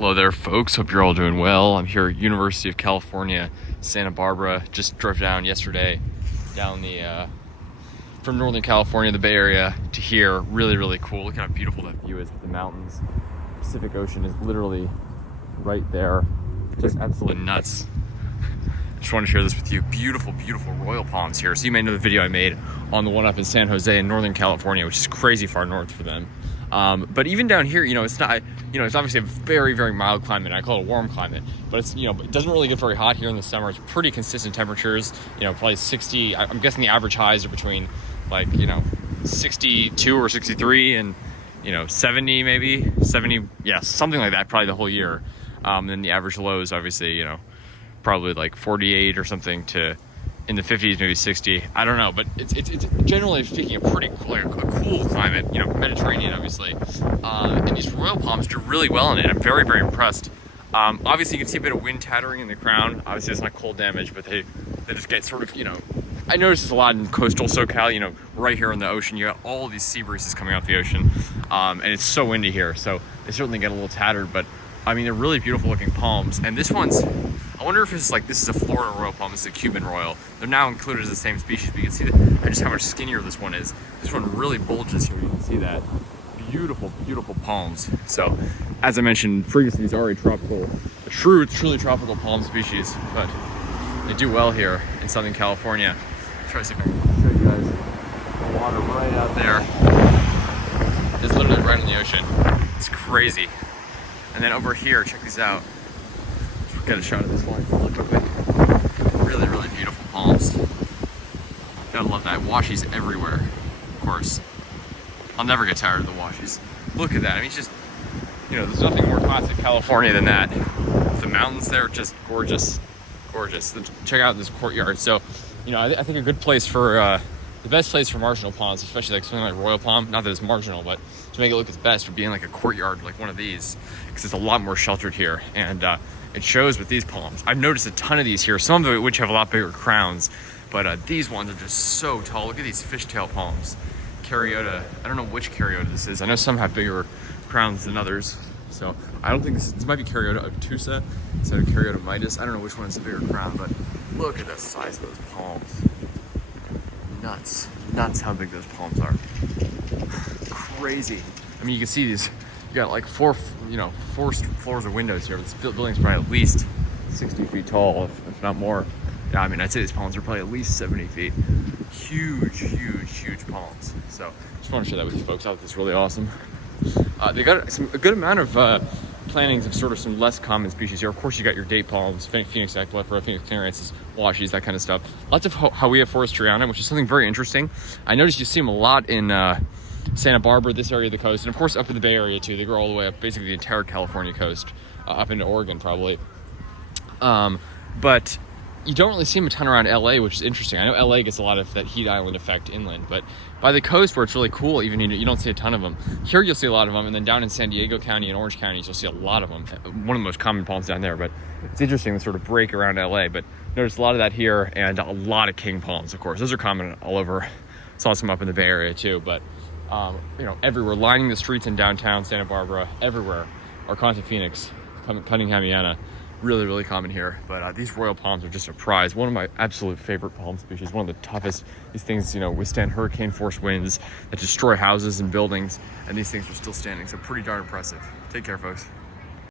Hello there, folks. Hope you're all doing well. I'm here at University of California, Santa Barbara. Just drove down yesterday, down the from Northern California, the Bay Area, to here. Really, really cool. Look how beautiful that view is with the mountains. Pacific Ocean is literally right there. Just absolutely nuts. Just want to share this with you. Beautiful, beautiful royal palms here. So you may know the video I made on the one up in San Jose in Northern California, which is crazy far north for them. But even down here, it's not, it's obviously a very, very mild climate. I call it a warm climate, but it's, it doesn't really get very hot here in the summer. It's pretty consistent temperatures, probably 60. I'm guessing the average highs are between 62 or 63 and, 70 maybe, 70, yeah, something like that, probably the whole year. Then the average lows, obviously, probably like 48 or something to in the 50s, maybe 60. I don't know, but it's generally speaking a pretty cool, a cool climate, Mediterranean, obviously. And these royal palms do really well in it. I'm very, very impressed. Obviously, you can see a bit of wind tattering in the crown. Obviously, it's not cold damage, but they just get sort of, I noticed this a lot in coastal SoCal, right here in the ocean. You got all these sea breezes coming off the ocean, and it's so windy here, so they certainly get a little tattered, but I mean, they're really beautiful looking palms. And this one's, I wonder if it's this is a Florida royal palm, this is a Cuban royal. They're now included as the same species, but you can see just how much skinnier this one is. This one really bulges here, you can see that. Beautiful, beautiful palms. So, as I mentioned previously, these are a truly tropical palm species, but they do well here in Southern California. Try to see if I can show you guys the water right out there. It's literally right in the ocean. It's crazy. And then over here, check these out. Let's get a shot of this one really quickly. Really, really beautiful palms. Gotta love that. Washies everywhere, of course. I'll never get tired of the washies. Look at that. I mean, it's just, there's nothing more classic California than that. The mountains there are just gorgeous, gorgeous. Check out this courtyard. So, I think a good place for, the best place for marginal palms, especially something like royal palm, not that it's marginal, but to make it look its best would be in a courtyard like one of these, because it's a lot more sheltered here, and it shows with these palms. I've noticed a ton of these here, some of which have a lot bigger crowns, but these ones are just so tall. Look at these fishtail palms. Caryota, I don't know which Caryota this is. I know some have bigger crowns than others, so I don't think this might be Caryota obtusa instead of Caryota mitis. I don't know which one is the bigger crown, but look at the size of those palms. Nuts how big those palms are. Crazy. I mean, you can see these, you got four floors of windows here. This building's probably at least 60 feet tall, if not more. Yeah, I mean, I'd say these palms are probably at least 70 feet. Huge, huge, huge palms. So just want to share that with you folks. I thought this really awesome. They got a good amount of plantings of sort of some less common species here. Of course, you got your date palms, Phoenix dactylifera, Phoenix clarensis, washies, that kind of stuff. Lots of Hawea forrestriana, which is something very interesting. I noticed you see them a lot in Santa Barbara, this area of the coast, and of course up in the Bay Area too. They grow all the way up, basically the entire California coast, up into Oregon probably. But you don't really see them a ton around LA, which is interesting. I know LA gets a lot of that heat island effect inland, but by the coast where it's really cool, even you don't see a ton of them. Here you'll see a lot of them, and then down in San Diego County and Orange counties, you'll see a lot of them. One of the most common palms down there, but it's interesting to sort of break around LA. But notice a lot of that here, and a lot of king palms, of course. Those are common all over. Saw some up in the Bay Area too, but everywhere, lining the streets in downtown Santa Barbara, everywhere, are Conta Phoenix, Cunninghamiana. Really, really common here, but these royal palms are just a prize. One of my absolute favorite palm species, one of the toughest. These things, withstand hurricane force winds that destroy houses and buildings, and these things are still standing, so pretty darn impressive. Take care, folks.